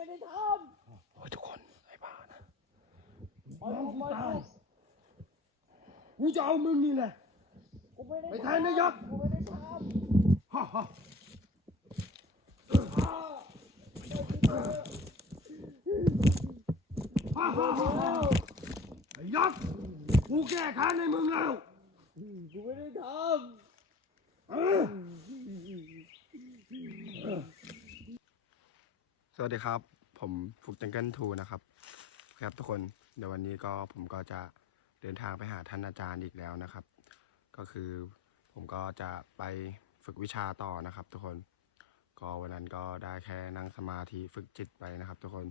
ไม่ได้ทโอ้ยทุกคนไอ้บ้านะำปล่อยกูปล่อยกูกูจะเอามึงนี่แหละ กูไม่ได้ไปแทนนายก กูไม่ได้ทฮ่าฮ่าฮ่าฮ่าฮ่าฮ่าไอ้ยักษ์กูแก้แค้นให้มึงแล้วำกูไม่ได้ทเออส วัสดีครับ ผมฟุกจังเกิลทูนะครับ ครับทุกคนเดี๋ยววันนี้ก็ผมก็จะเดินทางไปหาท่านอาจารย์อีกแล้วนะครับ ก็คือผมก็จะไปฝึกวิชาต่อนะครับ ทุกคน ก็วันนั้นก็ได้แค่นั่งสมาธิฝึกจิตไปนะครับ ทุกคน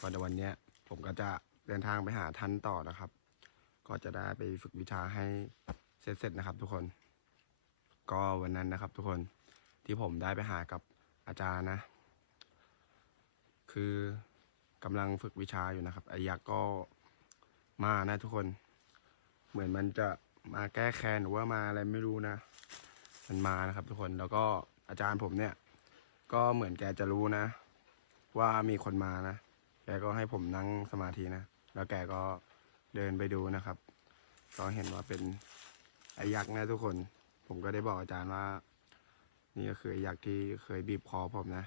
ก็เดี๋ยววันนี้ผมก็จะเดินทางไปหาท่านต่อนะครับ ก็จะได้ไปฝึกวิชาให้เสร็จๆนะครับ ทุกคน ก็วันนั้นนะครับ ทุกคนที่ผมได้ไปหากับอาจารย์นะ คือกำลังฝึกวิชาอยู่นะครับไอ้ยักษ์ก็มานะทุกคน เหมือนมันจะมาแก้แค้นหรือว่ามาอะไรไม่รู้นะ มันมานะครับ ทุกคนแล้วก็อาจารย์ผมเนี่ย ก็เหมือนแกจะรู้นะ ว่ามีคนมานะแกก็ให้ผมนั่งสมาธินะแล้วแกก็เดินไปดูนะครับ ก็เห็นว่าเป็นไอ้ยักษ์นะทุกคน ผมก็ได้บอกอาจารย์ว่า นี่ก็คือไอ้ยักษ์ที่เคยบีบคอผมนะ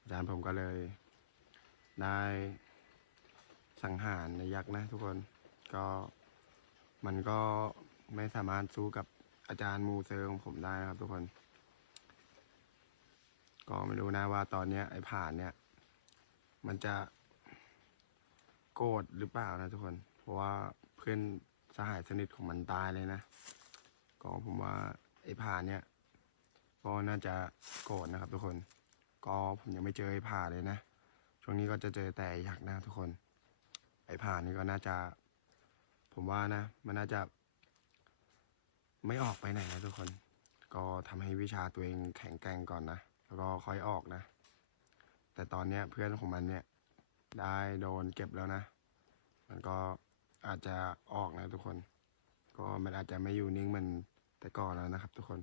อาจารย์ผมก็เลย ได้สังหารในยักษ์นะทุกคนก็มันก็ไม่สามารถสู้กับอาจารย์มูเซอร์ของผมได้นะครับ ทุกคน ก็ไม่รู้นะว่าตอนเนี้ยไอ้ผ่านเนี่ย มันจะโกรธหรือเปล่านะทุกคน เพราะว่าเพื่อนสหายสนิทของมันตายเลยนะ ก็ผมว่าไอ้ผ่านเนี่ยก็น่าจะโกรธนะครับ ทุกคน ก็ผมยังไม่เจอไอ้ผ่าเลยนะ ช่วงนี้ก็จะเจอแต่ยักษ์นะทุกคน ไอ้ผ่านนี่ก็น่าจะ ผมว่านะ มันน่าจะ ไม่ออกไปไหนนะทุกคน ก็ทำให้วิชาตัวเองแข็งแกร่งก่อนนะ แล้วก็ค่อยออกนะ แต่ตอนเนี้ยเพื่อนของมันเนี่ย ได้โดนเก็บแล้วนะ มันก็อาจจะออกนะทุกคน ก็มันอาจจะไม่อยู่นิ่งมันแต่ก่อนแล้วนะครับ ทุกคน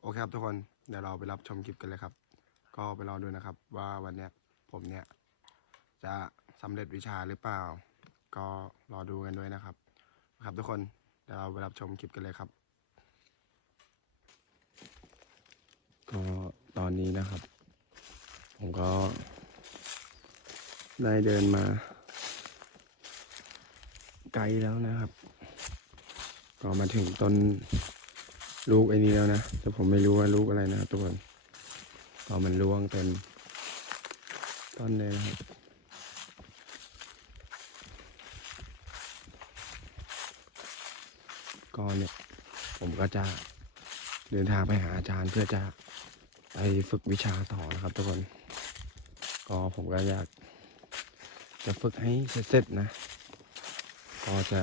โอเคครับทุกคน เดี๋ยวเราไปรับชมคลิปกันเลยครับ ก็ไปรอดูนะครับ ว่าวันเนี้ย ผมเนี่ย จะสำเร็จวิชาหรือเปล่า ก็รอดูกันด้วยนะครับ ครับทุกคนเดี๋ยวเราไปรับชมคลิปกันเลยครับ ก็ตอนนี้นะครับ ผมก็ ได้เดินมา ไกลแล้วนะครับ ก็มาถึงต้นลูกไอ้นี้แล้วนะ แต่ผมไม่รู้ว่าลูกอะไรนะทุกคนก็มันร่วงเต็ม ต้นเลยนะครับก็เนี่ยผมก็จะเดินทางไปหาอาจารย์เพื่อจะไปฝึกวิชาต่อนะครับทุกคน ก็ผมก็อยากจะฝึกให้เสร็จๆนะ ก็จะ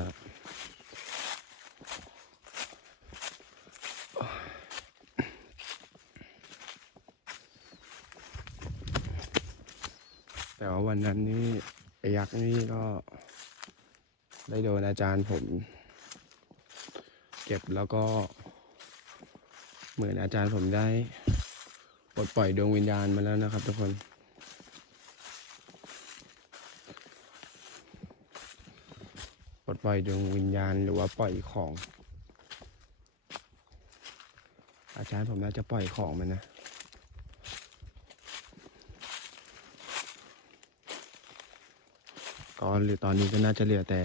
วันนั้นนี่ไอ้ยักษ์นี่ก็ ได้โดนอาจารย์ผม เก็บแล้วก็ เหมือนอาจารย์ผมได้ปลดปล่อยดวงวิญญาณมาแล้วนะครับทุกคนปลดปล่อยดวงวิญญาณหรือว่าปล่อยของ อาจารย์ผมน่าจะปล่อยของมันนะ ก็หรือตอนนี้ก็น่าจะเหลือแต่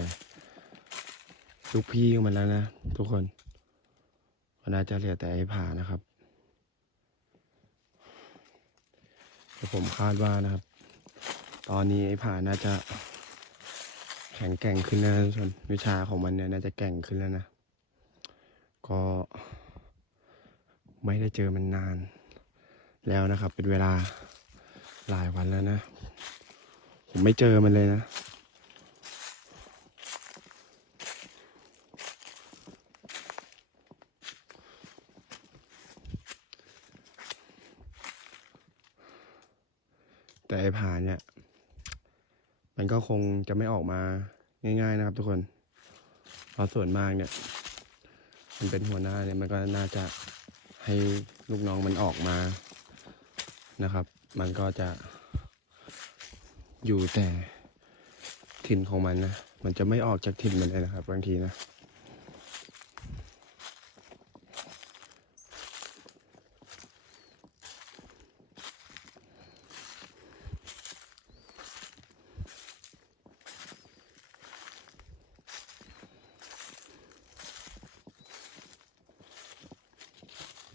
ลูกพี่ของมันแล้วนะทุกคนก็น่าจะเหลือแต่ไอ้ผ่านะครับแต่ผมคาดว่านะครับ ตอนนี้ไอ้ผ่าน่าจะแข็งแกร่งขึ้นนะทุกคนวิชาของมันเนี่ยน่าจะแกร่งขึ้นแล้วนะ ก็ไม่ได้เจอมันนาน แล้วนะครับ เป็นเวลาหลายวันแล้วนะ ผมไม่เจอมันเลยนะ แต่ไอ้ผาเนี่ย มันก็คงจะไม่ออกมาง่าย ๆนะครับ ทุกคนเพราะส่วนมากเนี่ย มันเป็นหัวหน้าเนี่ยมันก็น่าจะให้ลูกน้องมันออกมานะครับ มันก็จะอยู่แต่ถิ่นของมันนะ มันจะไม่ออกจากถิ่นมันเลยนะครับ บางทีนะ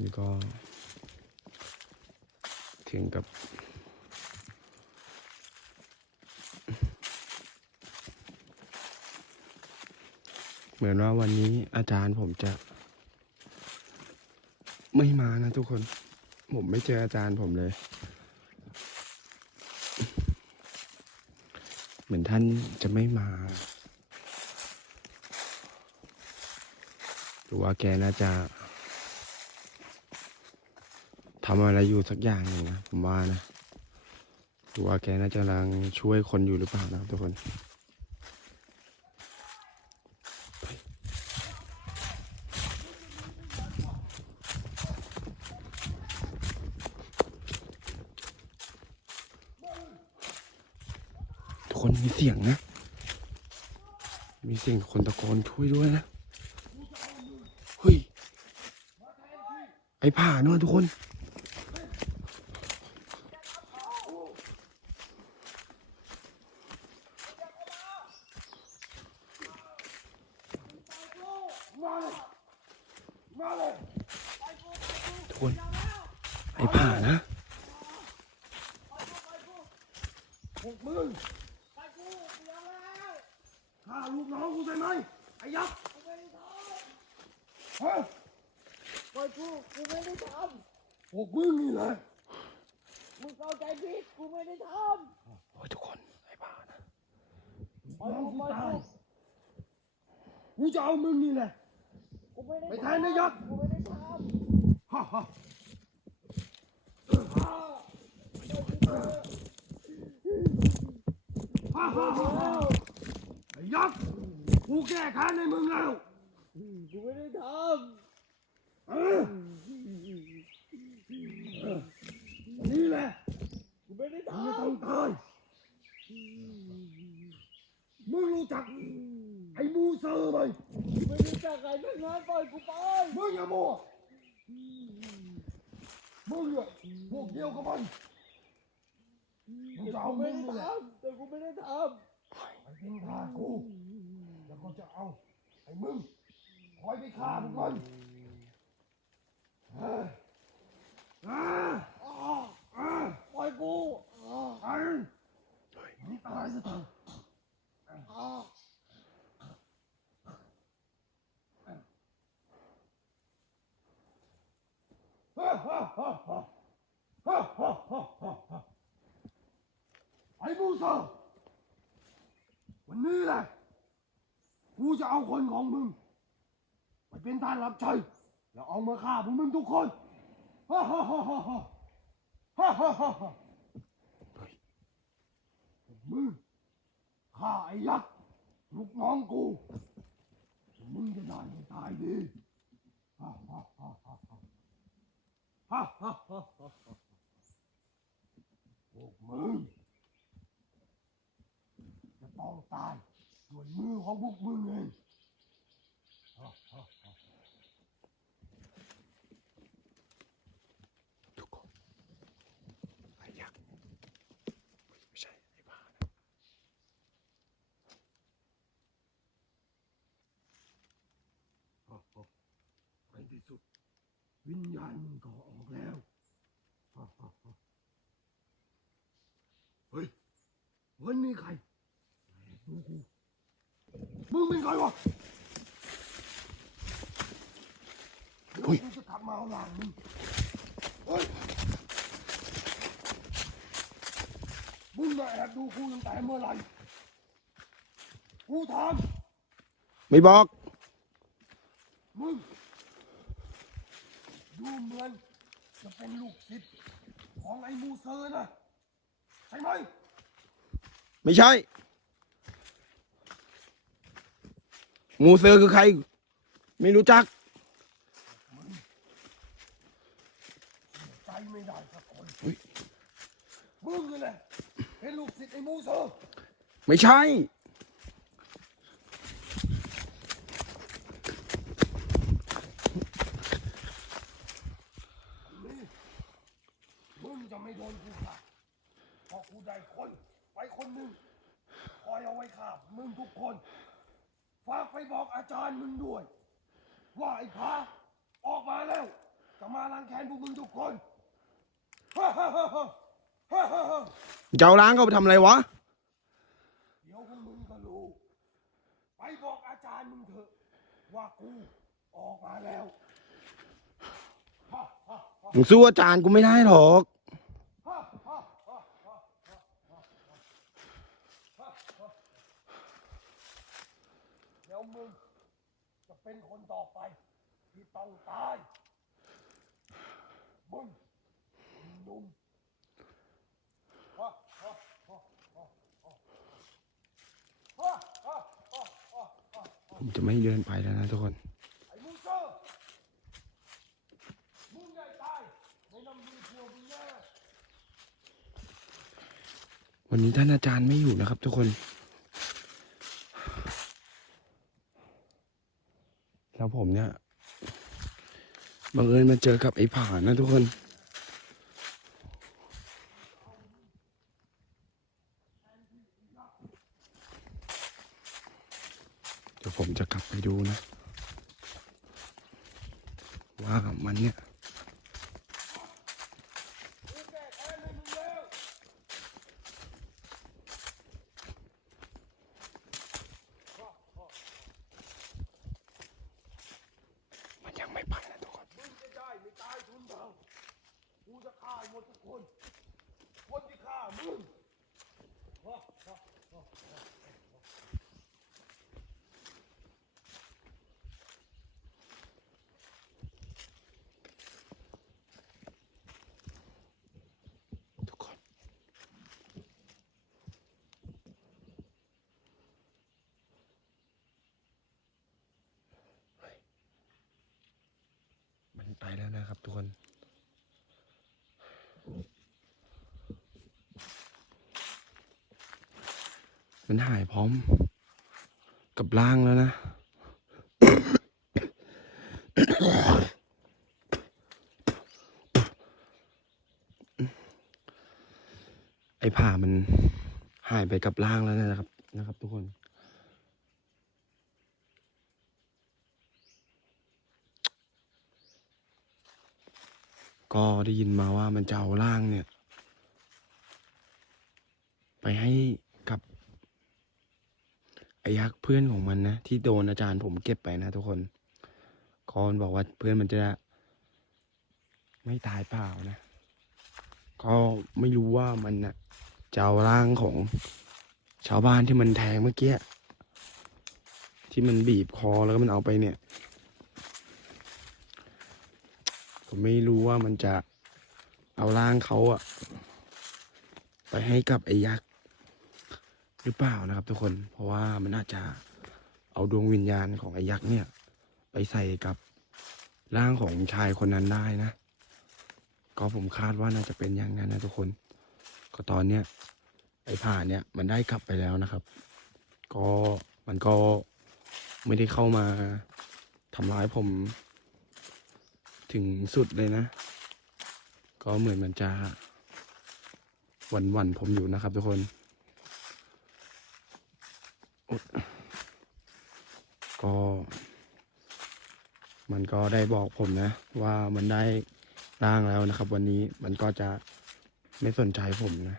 นี่ก็ ถึงกับ เหมือนว่าวันนี้อาจารย์ผมจะ ไม่มานะทุกคน ผมไม่เจออาจารย์ผมเลย เหมือนท่านจะไม่มา หรือว่าแกน่าจะทำอะไรอยู่สักอย่างหนึ่งนะผมว่านะหรือว่าแกน่าจะกำลังช่วยคนอยู่หรือเปล่านะทุกคน คนมีเสียงนะ มีเสียงคนตะโกนช่วยด้วยนะ เฮ้ย ไอ้ผ่าเนอะทุกคน ทุกคน ไอ้ผ่านะ พวกมึงฆ่าลูกน้องกูใช่ไหมไอ้ยักษ์ฮะ ปล่อยกูกูไม่ได้ท พวกมึงนี่แหละำมึงเข้าใจผิดกูไม่ได้ท โอ้ยทุกคน ไอ้ผ่านะำปล่อย น้อง กู กู ปล่อย ตาย กูกูจะเอามึงนี่แหละ กูไม่ได้ไปแทนนะยักษ์กูไม่ได้ทฮ่าฮ่าำอ้าฮ่าฮ่าฮ่าฮ่าไอ้ยักษ์กูแก้แค้นให้มึงแล้วกูไม่ได้ทเออนี่แหละำกูไม่ได้ทมึงจะต้องตายมึงรู้จัก ไอ้มูเซอร์ไหมำกูไม่รู้จักใครทั้งนั้นปล่อยกูไปมึงอย่ามัวมึงอะพวกเดียวกับมันมึงจะเอากูมึไม่งได้นี่แหละทำแต่กูไม่ได้ทไปเป็นทาสกู แล้วก็จะเอาไอ้มึงคอยไปฆ่าพวกมันเอ้ยเอ้ยำอ้าเอ้ยปล่อยกูอ้าไอ้มึงตายซะเถอะอ้าฮ่ ไอ้มูซาวันนี้แหละกูจะเอาคนของมึงไปเป็นทานรับใช้แล้วเอามาฆ่าพวกมึงทุกคนฮ่าฮ่าฮ่าฮ่าฮ่าฮ่าฮ่าฮ่ามึงฆ่าไอ้ยักษ์ลูกน้องกูมึงจะได้ไม่ตายดี สุด วิญญาณมึงก็ออกแล้วฮ่าฮ่าฮ่าเฮ้ยวันนี้ใครดูกูมึงเป็นใครวะเฮ้ยกูจะกลับมาเอาหลานมึงเฮ้ยมึงมาแอบดูกูตั้งแต่เมื่อไหร่กูถามไม่บอก มึง ดูเหมือนจะเป็นลูกศิษย์ของไอ้มูเซอร์นะใช่ไหม ไม่ใช่งูเซอร์คือใคร ไม่รู้จัก ใจไม่ได้สักคนเฮ้ยมึงนี่แหละเเป็นลูกศิษย์ไอ้มูเซอร์ ไม่ใช่ นี่มึงจะไม่โดนกูฆ่า เพราะกูได้คนไปคนหนึ่งคอยเอาไว้ฆ่ามึงทุกคน ฝากไปบอกอาจารย์มึงด้วย ว่าไอ้พาออกมาแล้ว จะมาล้างแค้นพวกมึงทุกคนฮ่าฮ่าฮ่าฮ่าฮ่าฮ่าฮ่าจะเอาล้างเขาไปทำอะไรวะ เดี๋ยวพวกมึงก็รู้ ไปบอกอาจารย์มึงเถอะ ว่ากูออกมาแล้วฮ่าฮ่าฮ่ามึงสู้อาจารย์กูไม่ได้หรอก ฮ่าฮ่าฮ่าฮ่าเดี๋ยวมึงจะ เป็นคนต่อไป ที่ต้องตายมึงหนุ่มฮ่าฮ่าฮ่าฮ่าฮ่าฮ่าฮ่าฮ่าฮ่าฮ่าผมจะไม่เดินไปแล้วนะทุกคน ไอ้มูเซอร์มึงได้ตายในน้ำมือพวกมึงแน่วันนี้ท่านอาจารย์ไม่อยู่นะครับทุกคน แล้ว ผมเนี่ยบังเอิญมาเจอกับไอ้ผ่านนะทุกคน เดี๋ยวผมจะกลับไปดูนะ ว่ามันเนี่ย กูแก้แค้นให้มึงแล้ว มันยังไม่ไปนะทุกคน มึงจะได้ไม่ตายทุนเบากูจะฆ่าให้หมดทุกคน คนที่ฆ่ามึงฮ่าฮ่าฮ่าฮ่า ทุกคน มัน ไปแล้วนะครับทุกคนมันหายพร้อม กับร่างแล้วนะ ไอ้ผ่ามันหายไปกับร่างแล้วนะครับ นะครับ ทุกคน ก็ได้ยินมาว่ามันจะเอาร่างเนี่ย ไปให้กับไอ้ยักษ์เพื่อนของมันนะ ที่โดนอาจารย์ผมเก็บไปนะทุกคนคอนบอกว่าเพื่อนมันจะ ไม่ตายเปล่านะ ก็ไม่รู้ว่ามันนะจะเอาร่างของชาวบ้านที่มันแทงเมื่อกี้ที่มันบีบคอแล้วก็มันเอาไปเนี่ย ผมไม่รู้ว่ามันจะเอาร่างเขาอะไปให้กับไอ้ยักษ์หรือเปล่านะครับ ทุกคน เพราะว่ามันอาจจะเอาดวงวิญญาณของไอ้ยักษ์เนี่ย ไปใส่กับร่างของชายคนนั้นได้นะ ก็ผมคาดว่าน่าจะเป็นอย่างนั้นนะทุกคน ก็ตอนเนี้ยไอ้ผ่าเนี่ยมันได้กลับไปแล้วนะครับ ก็มันก็ไม่ได้เข้ามาทำร้ายผม ถึงสุดเลยนะ ก็เหมือนมันจะหวันวันผมอยู่นะครับทุกคนอุ๊ยก็มันก็ได้บอกผมนะ ว่ามันได้ร่างแล้วนะครับ วันนี้มันก็จะไม่สนใจผมนะ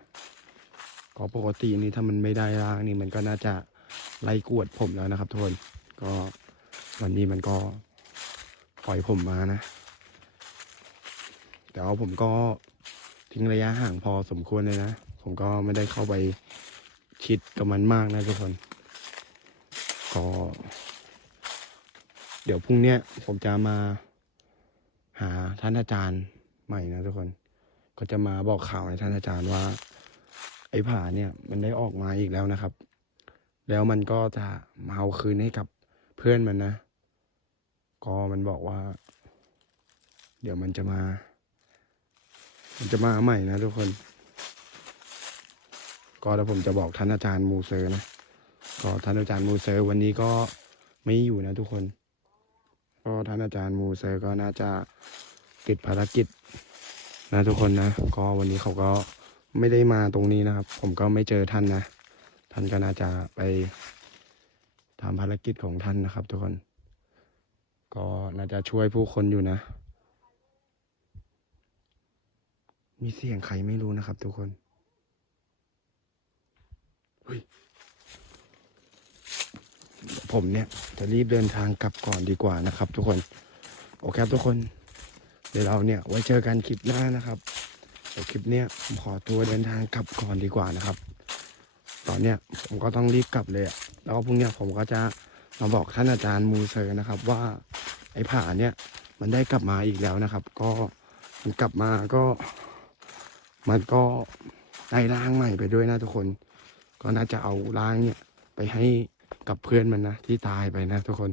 ก็ปกตินี่ถ้ามันไม่ได้ร่างนี่มันก็น่าจะไล่กวดผมแล้วนะครับทุกคนก็วันนี้มันก็ปล่อยผมมานะ แต่ว่าผมก็ทิ้งระยะห่างพอสมควรเลยนะ ผมก็ไม่ได้เข้าไปชิดกับมันมากนะทุกคน ก็ เดี๋ยวพรุ่งนี้ผมจะมาหาท่านอาจารย์ใหม่นะทุกคน ก็จะมาบอกข่าวให้ท่านอาจารย์ว่า ไอ้ผาเนี่ย มันได้ออกมาอีกแล้วนะครับ แล้วมันก็จะมาเอาคืนให้กับเพื่อนมันนะ ก็มันบอกว่า เดี๋ยวมันจะมา มันจะมาใหม่นะทุกคน ก็เดี๋ยวผมจะบอกท่านอาจารย์มูเซอร์นะก็ท่านอาจารย์มูเซอร์วันนี้ก็ไม่อยู่นะทุกคนก็ท่านอาจารย์มูเซอร์ก็น่าจะติดภารกิจนะทุกคนนะก็วันนี้เขาก็ไม่ได้มาตรงนี้นะครับ ผมก็ไม่เจอท่านนะ ท่านก็น่าจะไปทำภารกิจของท่านนะครับ ทุกคน ก็น่าจะช่วยผู้คนอยู่นะ มีเสียงใครไม่รู้นะครับทุกคนเฮ้ยผมเนี่ยจะรีบเดินทางกลับก่อนดีกว่านะครับ ทุกคน โอเคครับทุกคน เดี๋ยวเราเนี่ยไว้เจอกันคลิปหน้านะครับเดี๋ยวคลิปเนี้ยผมขอตัวเดินทางกลับก่อนดีกว่านะครับ ตอนเนี้ยผมก็ต้องรีบกลับเลยอะแล้วพรุ่งเนี้ยผมก็จะมาบอกท่านอาจารย์มูเซอร์นะครับ ว่าไอ้ผ่าเนี่ยมันได้กลับมาอีกแล้วนะครับ ก็มันกลับมาก็ มันก็ได้ร่างใหม่ไปด้วยนะทุกคน ก็น่าจะเอาร่างเนี่ยไปให้กับเพื่อนมันนะที่ตายไปนะทุกคน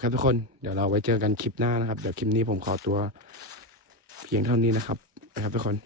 ครับทุกคนเดี๋ยวเราไว้เจอกันคลิปหน้านะครับ เดี๋ยวคลิปนี้ผมขอตัวเพียงเท่านี้นะครับนะครับทุกคน